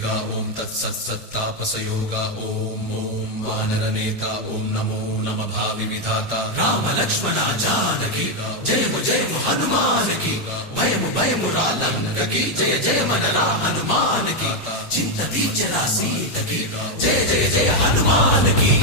वेगा ओम तत्सत्सत्तापसयोगा ओम ओम वानरनेता ओम नमो नमः भावि विधाता राम लक्ष्मण जानकी जय हनुमान की भयमु रालंक की जय मन हनुमान की चिंत दीचरा सीत की जय हनुमान की।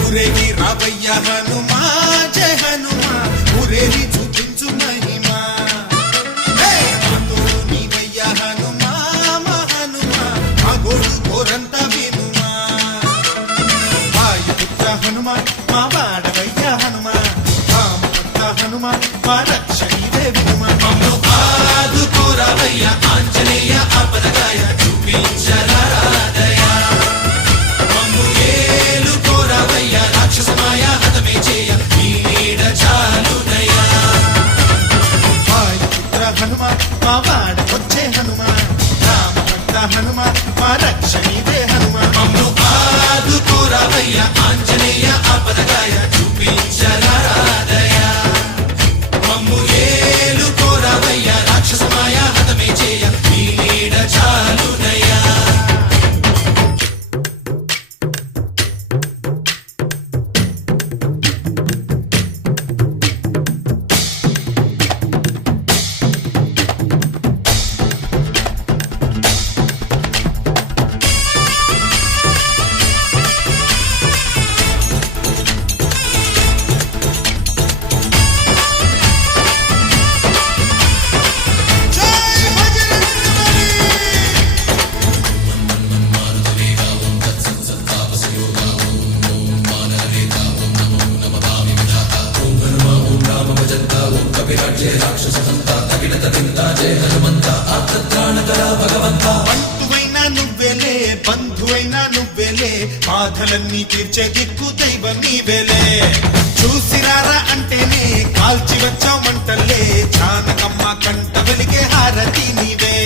ఊరేగి రావయ్య హనుమా జయ హనుమా ఊరేగి చూపించు మహిమా తోడు నీవయ్య హనుమా మా హనుమా మా గోడు కోరంత వినుమా వాయుపుత్ర హనుమా మా వాడవయ్య హనుమా రామపుత్ర హనుమా మా రక్షణివే వినుమా మమ్ము ఆదుకోరావయ్య ఆంజనేయ ఆపదగాయ చూపించరాదయ మమ్ము ఏలుకోరావయ్య రాక్షసమాయ హతమే చేయ నీ నీడ చాలునయ వాయుపుత్ర హనుమా మా వాడకొచ్చే హనుమా రామభక్త హనుమా మా రక్షణివే హనుమా మమ్ము ఆదుకోరావయ్య ఆంజనేయ ఆపదగాయ చూపించరాదయ మమ్ము ఏలుకోరావయ్య రాక్షసమాయ హతమే చేయ నీ నీడ చాలునయ। బంధువైనా నువ్వేలే బంధువైనా నువ్వేలే బాధలన్నీ తీర్చే దిక్కు దైవం నీవేలే చూసిరారా అంటేనే కాల్చి వచ్చామంటలే జానకమ్మ కంట వెలిగే హారతి నీవే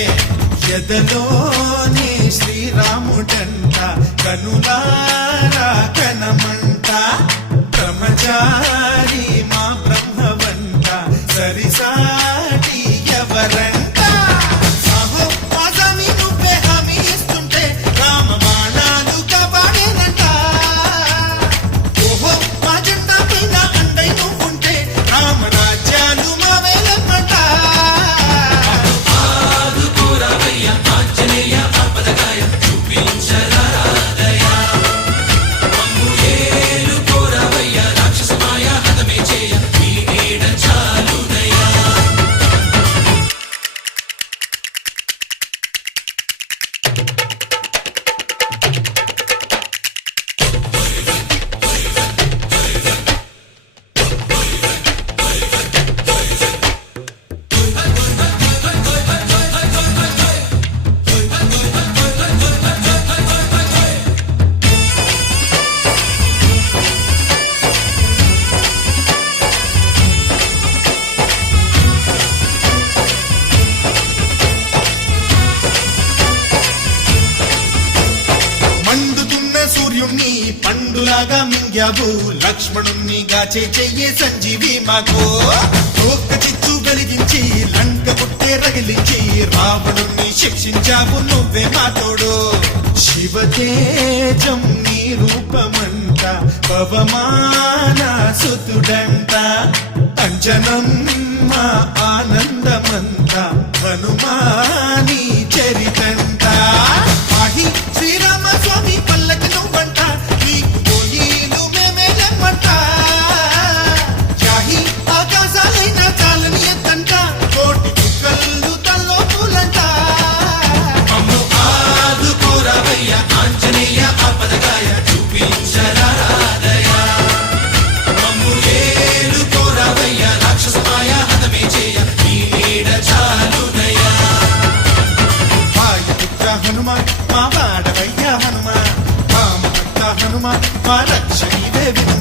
ఎదలోనే శ్రీరాముడంట కనులారా కనమంట బ్రహ్మచారి మా బ్రహ్మవంట సరిసాటి ఎవరంట పండులాగా మింగావు లక్ష్మణుణ్ణి గాచే చెయ్యే సంజీవి మాకు ఒక్క చిచ్చు వెలిగించి లంక పుట్టే రగిలించి రావణుణ్ణి శిక్షించావు నువ్వే మాతోడు శివతేజం నీ రూపమంట పవమాన సుతుడంట అంజనం మా ఆనందమంత హనుమాని చరితంట ఆహి శ్రీరామ స్వామి పల్లకి నువ్వంట నీకు పోయిలు మేమేలమ్మంట జాహి ఆకాశాలైనా చాలని ఎత్తంట కోటి హనుమ మా వాడవయ్యా హనుమ మా భక్త హనుమ మా రక్ష నీవే వినుమ